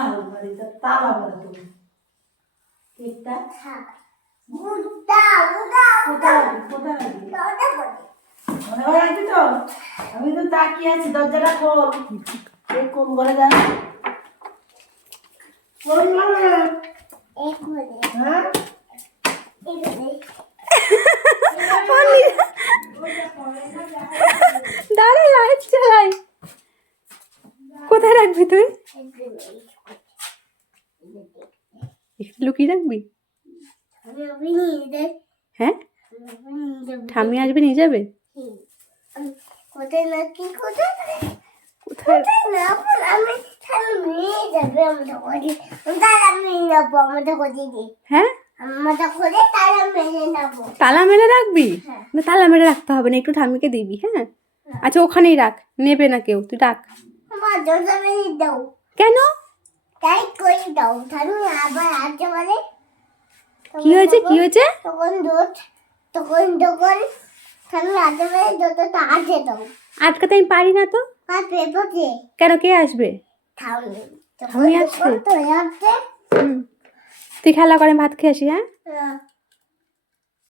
আলমারিটা তালা মারা তুমি কেকটা মনে হয় রাখবি তো? আমি তো তাকিয়ে আছি, দরজাটা খোল। এই কোন ঘরে যা? হ্যাঁ দাঁড়া, লাইট চালাই। কোথায় রাখবি তুই? একটু লুকিয়ে রাখবি? হ্যাঁ, ঠাম্মি আসবে নিয়ে যাবে? কোথায় নাকি কোথায় কোথায়? হ্যাঁ, তালা মেরে রাখবি? না, তালা মেরে রাখতে হবে না, একটু ঠাম্মিকে দিবি। হ্যাঁ, আচ্ছা ওখানেই রাখ, নেবে না কেউ, তুই ডাক। কেন? কি হয়েছে, কি হয়েছে? আটকাতে আমি পারি না তো। কেন, কে আসবে? ঠাম্মি আসবে। তুই খেলা করে ভাত খেয়ে আসি। হ্যাঁ।